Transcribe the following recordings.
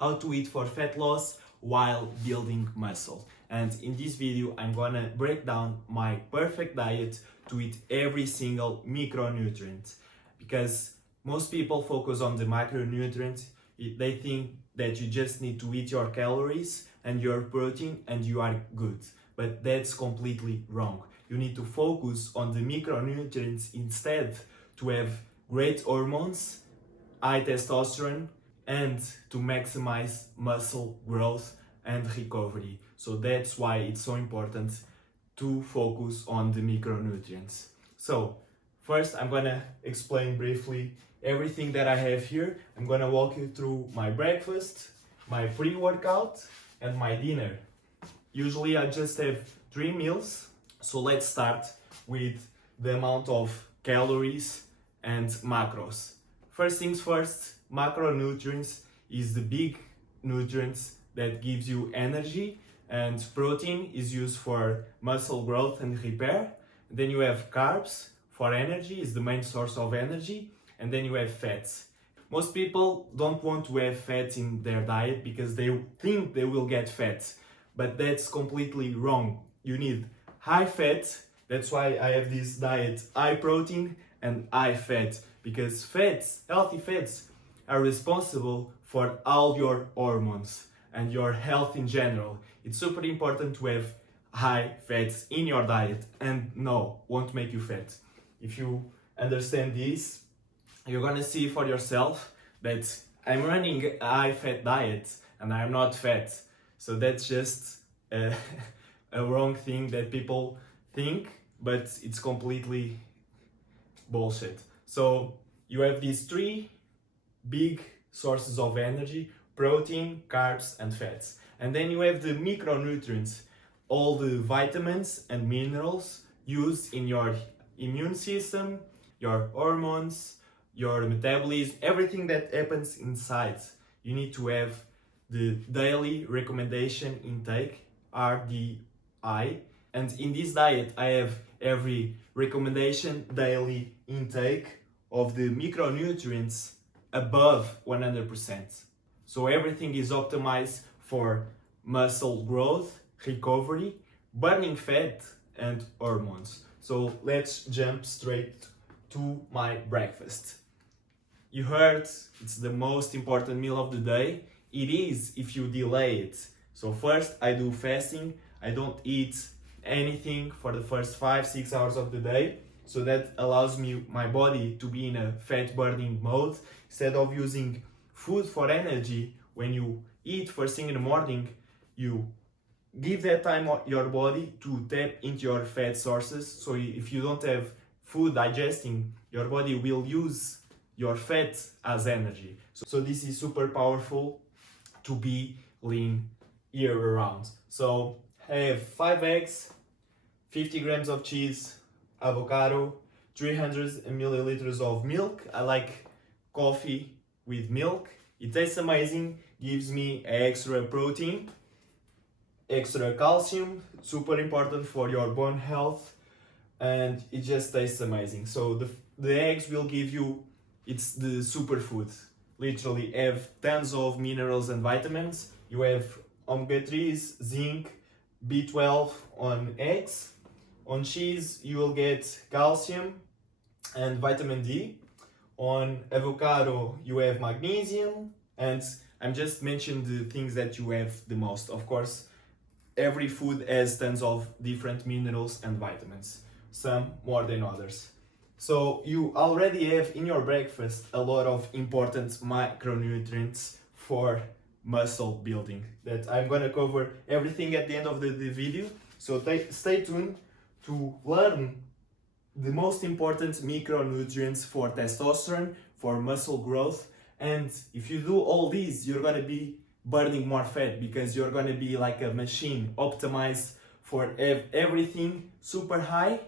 how to eat for fat loss while building muscle. And in this video, I'm gonna break down my perfect diet to eat every single micronutrient. Because most people focus on the macronutrients. They think that you just need to eat your calories and your protein and you are good. But that's completely wrong. You need to focus on the micronutrients instead to have great hormones, high testosterone, and to maximize muscle growth and recovery. So that's why it's so important to focus on the micronutrients. So first I'm gonna explain briefly everything that I have here. I'm gonna walk you through my breakfast, my pre-workout, and my dinner. Usually I just have 3 meals. So let's start with the amount of calories and macros. First things first, macronutrients is the big nutrients that gives you energy, and protein is used for muscle growth and repair. Then you have carbs for energy, is the main source of energy, and then you have fats. Most people don't want to have fats in their diet because they think they will get fat, but that's completely wrong. You need high fat. That's why I have this diet, high protein and high fat, because fats, healthy fats, are responsible for all your hormones and your health in general. It's super important to have high fats in your diet, and no, won't make you fat. If you understand this, you're gonna see for yourself that I'm running a high fat diet and I'm not fat. So that's just a wrong thing that people think, but it's completely bullshit. So you have these 3 big sources of energy: protein, carbs, and fats. And then you have the micronutrients, all the vitamins and minerals used in your immune system, your hormones, your metabolism, everything that happens inside. You need to have the daily recommendation intake, RDI. And in this diet, I have every recommendation daily intake of the micronutrients above 100%. So everything is optimized for muscle growth, recovery, burning fat, and hormones. So let's jump straight to my breakfast. You heard it's the most important meal of the day. It is if you delay it. So first I do fasting. I don't eat anything for the first 5-6 hours of the day. So that allows me, my body, to be in a fat burning mode. Instead of using food for energy, when you eat first thing in the morning, you give that time your body to tap into your fat sources. So if you don't have food digesting, your body will use your fat as energy. So this is super powerful to be lean year round. So I have 5 eggs, 50 grams of cheese, avocado, 300 milliliters of milk. I like coffee with milk. It tastes amazing, gives me extra protein, extra calcium, super important for your bone health, and it just tastes amazing. So the eggs will give you, it's the superfood. Literally have tons of minerals and vitamins. You have omega-3s, zinc, B12 on eggs. On cheese, you will get calcium and vitamin D. On avocado, you have magnesium. And I'm just mentioning the things that you have the most. Of course, every food has tons of different minerals and vitamins, some more than others. So you already have in your breakfast a lot of important micronutrients for muscle building that I'm gonna cover everything at the end of the video. So stay tuned to learn the most important micronutrients for testosterone, for muscle growth. And if you do all these, you're gonna be burning more fat because you're gonna be like a machine optimized for everything super high,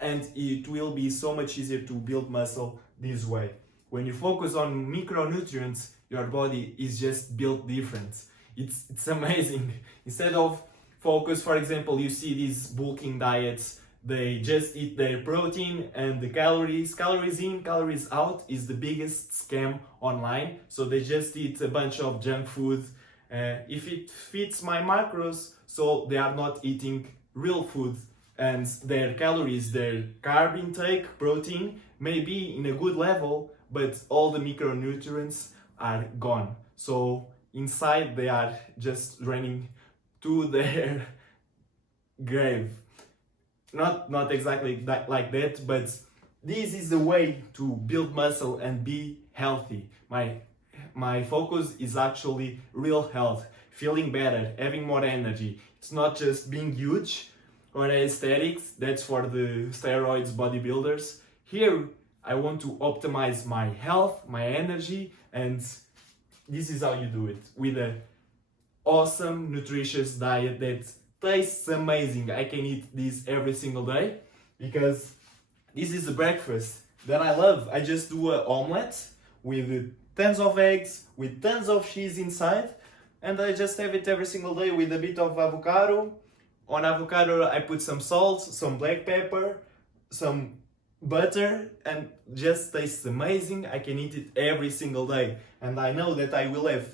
and it will be so much easier to build muscle this way. When you focus on micronutrients, your body is just built different. It's amazing. Instead of focus, for example, you see these bulking diets They just eat their protein and the calories. Calories in, calories out is the biggest scam online. So they just eat a bunch of junk food. If it fits my macros, so they are not eating real food, and their calories, their carb intake, protein may be in a good level, but all the micronutrients are gone. So inside they are just running to their grave. Not exactly like that, but this is the way to build muscle and be healthy. My focus is actually real health, feeling better, having more energy. It's not just being huge or aesthetics, that's for the steroids bodybuilders. Here I want to optimize my health, my energy, and this is how you do it, with a awesome nutritious diet that tastes amazing. I can eat this every single day because this is the breakfast that I love. I just do an omelette with tons of eggs, with tons of cheese inside, and I just have it every single day with a bit of avocado. On avocado I put some salt, some black pepper, some butter, and just tastes amazing. I can eat it every single day, and I know that I will have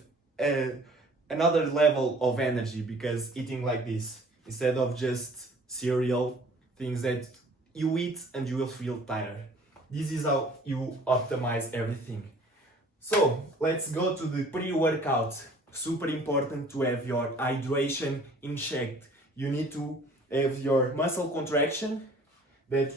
another level of energy because eating like this, instead of just cereal, things that you eat and you will feel tired. This is how you optimize everything. So let's go to the pre-workout. Super important to have your hydration in check. You need to have your muscle contraction, that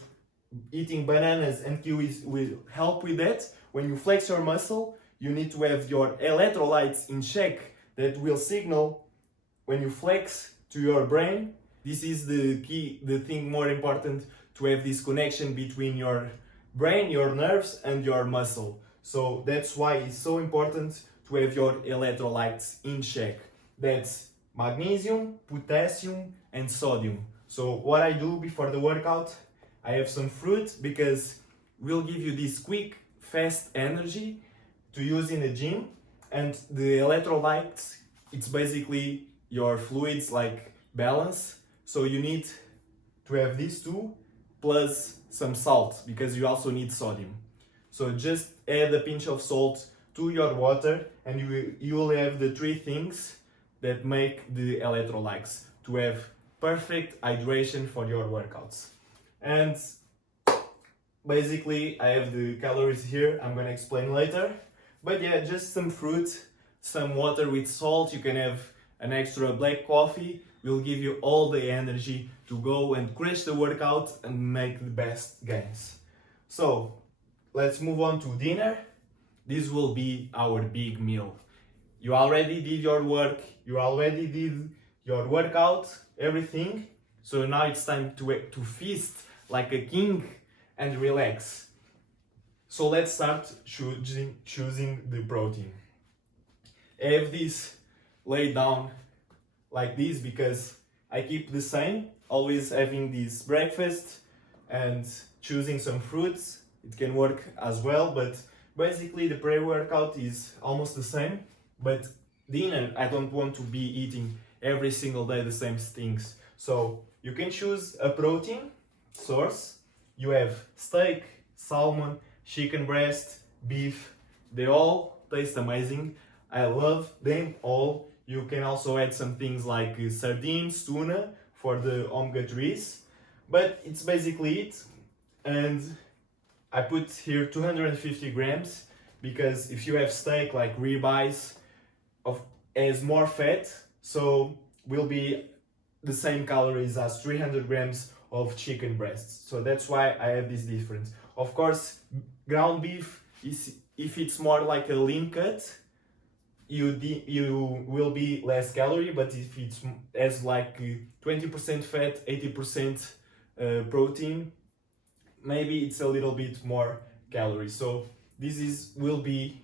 eating bananas and kiwis will help with that. When you flex your muscle, you need to have your electrolytes in check, that will signal when you flex to your brain. This is the key, the thing more important, to have this connection between your brain, your nerves, and your muscle. So that's why it's so important to have your electrolytes in check. That's magnesium, potassium, and sodium. So what I do before the workout, I have some fruit because will give you this quick, fast energy to use in the gym. And the electrolytes, it's basically your fluids like balance. So you need to have these two plus some salt because you also need sodium. So just add a pinch of salt to your water and you will have the three things that make the electrolytes to have perfect hydration for your workouts. And basically I have the calories here, I'm gonna explain later. But yeah, just some fruit, some water with salt. You can have an extra black coffee, will give you all the energy to go and crush the workout and make the best gains. So let's move on to dinner. This will be our big meal. You already did your work, you already did your workout, everything. So now it's time to feast like a king and relax. So let's start choosing the protein. I have this laid down like this because I keep the same, always having this breakfast and choosing some fruits. It can work as well, but basically the pre-workout is almost the same. But dinner, I don't want to be eating every single day the same things. So you can choose a protein source. You have steak, salmon, chicken breast, beef. They all taste amazing. I love them all. You can also add some things like sardines, tuna for the omega-3s. But it's basically it. And I put here 250 grams because if you have steak like ribeyes, has more fat, so will be the same calories as 300 grams of chicken breasts. So that's why I have this difference. Of course, ground beef is, if it's more like a lean cut, you will be less calorie, but if it's as like 20% fat, 80% protein, maybe it's a little bit more calories. So this will be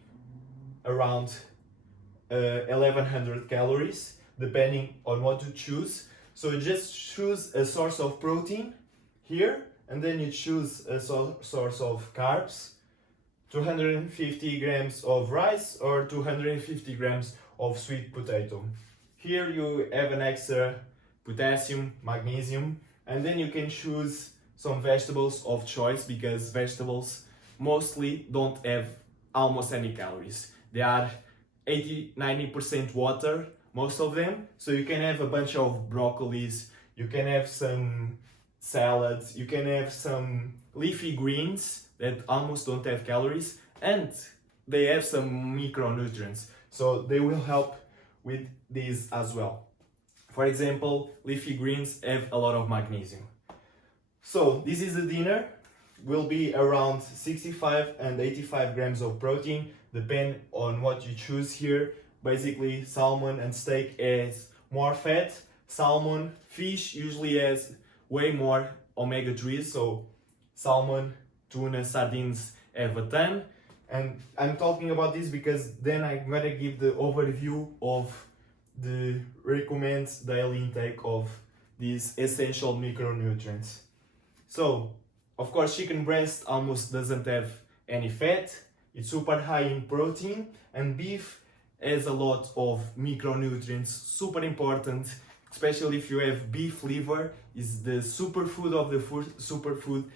around 1100 calories depending on what you choose. So just choose a source of protein here, and then you choose a source of carbs, 250 grams of rice or 250 grams of sweet potato. Here you have an extra potassium, magnesium, and then you can choose some vegetables of choice, because vegetables mostly don't have almost any calories. They are 80-90% water, most of them. So you can have a bunch of broccolis, you can have some salads, you can have some leafy greens that almost don't have calories, and they have some micronutrients. So they will help with these as well. For example, leafy greens have a lot of magnesium. So this is the dinner. Will be around 65 and 85 grams of protein, depend on what you choose here. Basically, salmon and steak has more fat. Salmon, fish usually has way more omega-3s, so salmon, tuna, sardines have a ton. And I'm talking about this because then I'm gonna give the overview of the recommended daily intake of these essential micronutrients. So, of course, chicken breast almost doesn't have any fat, it's super high in protein, and beef has a lot of micronutrients, super important, especially if you have beef liver, is the superfood of the superfood,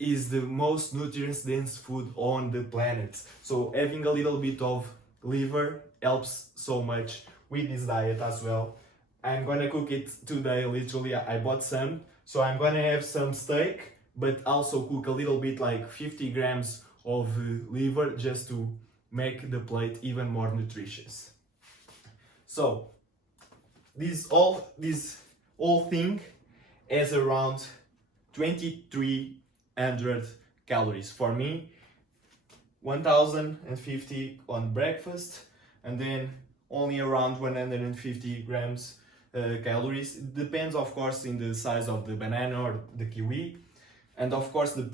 is the most nutrients dense food on the planet. So having a little bit of liver helps so much with this diet as well. I'm gonna cook it today, literally I bought some, so I'm gonna have some steak, but also cook a little bit, like 50 grams of liver, just to make the plate even more nutritious. So this whole thing has around 2300 calories. For me, 1050 on breakfast, and then only around 150 grams calories. It depends, of course, in the size of the banana or the kiwi, and of course the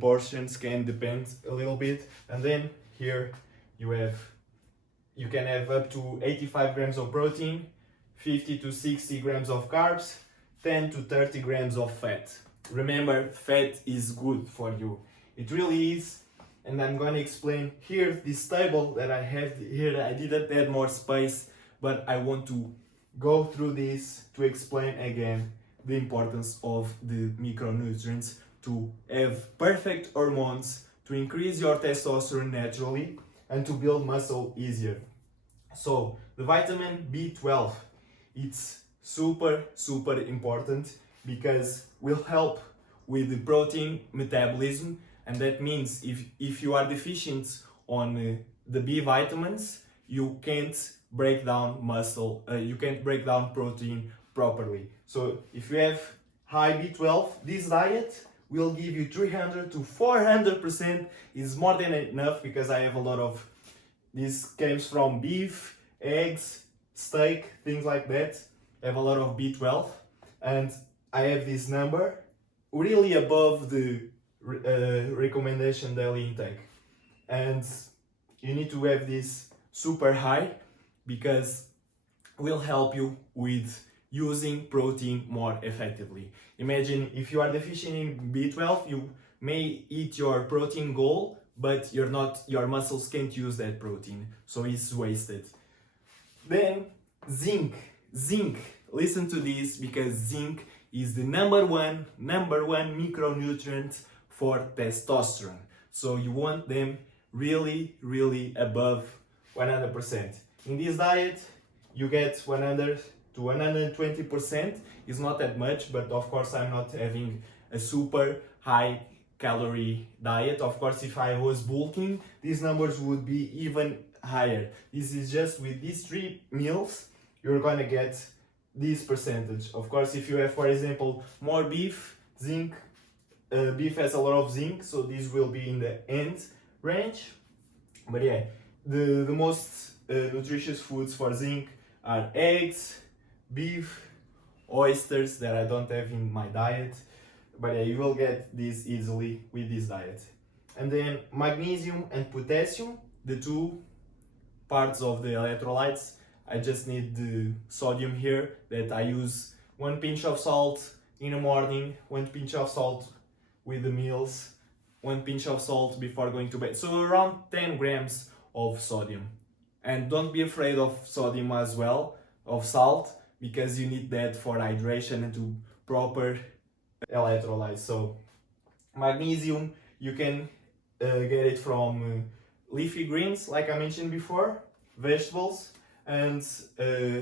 portions can depend a little bit. And then here you can have up to 85 grams of protein, 50 to 60 grams of carbs, 10 to 30 grams of fat. Remember, fat is good for you. It really is. And I'm going to explain here this table that I have here. I didn't add more space, but I want to go through this to explain again the importance of the micronutrients to have perfect hormones, to increase your testosterone naturally, and to build muscle easier. So the vitamin B12, it's super important because will help with the protein metabolism, and that means if you are deficient on the B vitamins, you can't break down you can't break down protein properly. So if you have high B12, this diet will give you 300 to 400%, is more than enough, because I have a lot of this comes from beef, eggs, steak, things like that. I have a lot of B12, and I have this number really above the recommendation daily intake. And you need to have this super high, because will help you with using protein more effectively. Imagine if you are deficient in B12, you may eat your protein goal, but your muscles can't use that protein, so it's wasted. Then zinc, listen to this, because zinc is the number one micronutrient for testosterone. So you want them really above 100%. In this diet, you get 100 to 120%. It's not that much, but of course I'm not having a super high calorie diet. Of course, if I was bulking, these numbers would be even higher. This is just with these 3 meals, you're gonna get this percentage. Of course, if you have, for example, more beef, beef has a lot of zinc, so this will be in the end range. But yeah, the most nutritious foods for zinc are eggs, beef, oysters that I don't have in my diet. But yeah, you will get this easily with this diet. And then magnesium and potassium, the two parts of the electrolytes. I just need the sodium here, that I use 1 pinch of salt in the morning, 1 pinch of salt with the meals, 1 pinch of salt before going to bed. So around 10 grams of sodium. And don't be afraid of sodium as well, of salt, because you need that for hydration and to proper electrolytes. So Magnesium, you can get it from leafy greens, like I mentioned before, vegetables, and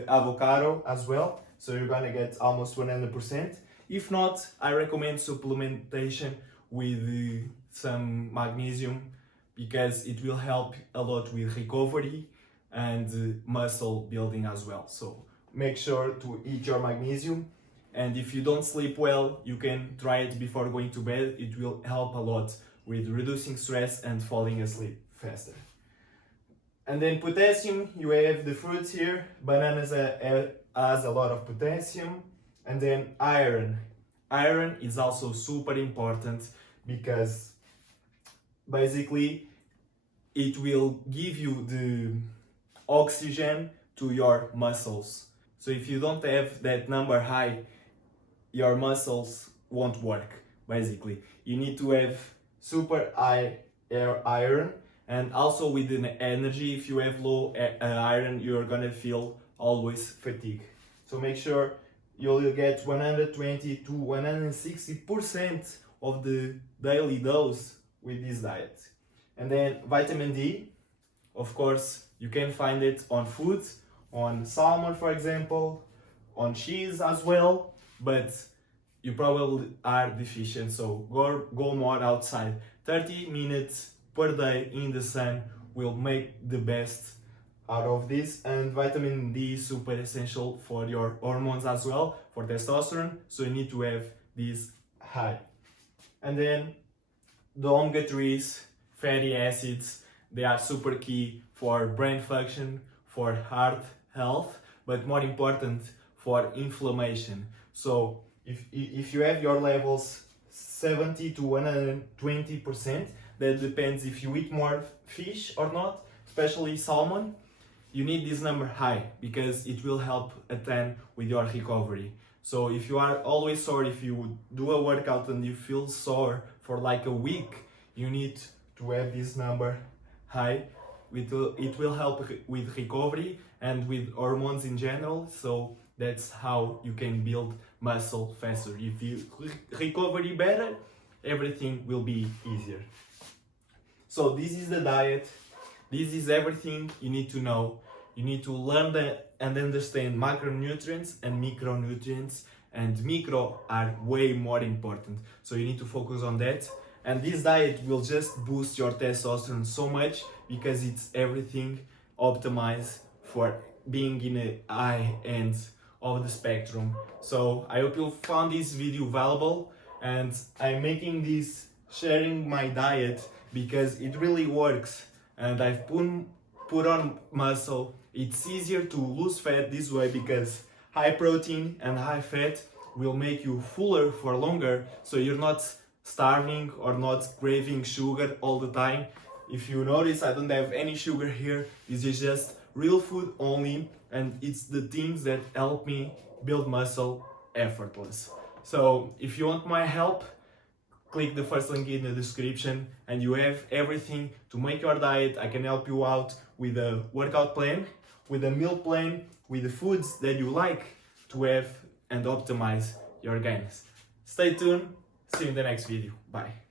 avocado as well. So you're gonna get almost 100%. If not, I recommend supplementation with some magnesium because it will help a lot with recovery and muscle building as well. So make sure to eat your magnesium. And if you don't sleep well, you can try it before going to bed. It will help a lot with reducing stress and falling asleep faster. And then potassium, you have the fruits here. Bananas has a lot of potassium. And then iron. Iron is also super important because basically it will give you the oxygen to your muscles. So if you don't have that number high, your muscles won't work. Basically, you need to have super high iron, and also with the energy. If you have low iron, you're gonna feel always fatigue. So make sure you'll get 120 to 160% of the daily dose with this diet. And then vitamin D, of course, you can find it on foods, on salmon, for example, on cheese as well, but you probably are deficient, so go more outside. 30 minutes per day in the sun will make the best out of this. And vitamin D is super essential for your hormones as well, for testosterone, so you need to have this high. And then the omega-3s, fatty acids, they are super key for brain function, for heart health, but more important, for inflammation. So if you have your levels 70 to 120%, that depends if you eat more fish or not, especially salmon. You need this number high because it will help a ton with your recovery. So if you are always sore, if you do a workout and you feel sore for like a week, you need to have this number high. It will help with recovery and with hormones in general. So that's how you can build muscle faster. If you recovery better, everything will be easier. So this is the diet. This is everything you need to know. You need to learn and understand macronutrients and micronutrients, and micro are way more important. So you need to focus on that. And this diet will just boost your testosterone so much because it's everything optimized for being in a high end of the spectrum. So I hope you found this video valuable, and I'm making this sharing my diet because it really works and I've put on muscle. It's easier to lose fat this way because high protein and high fat will make you fuller for longer, so you're not starving or not craving sugar all the time. If you notice, I don't have any sugar here. This is just real food only, and it's the things that help me build muscle effortless. So if you want my help, click the first link in the description and you have everything to make your diet. I can help you out with a workout plan, with a meal plan, with the foods that you like to have and optimize your gains. Stay tuned. See you in the next video. Bye.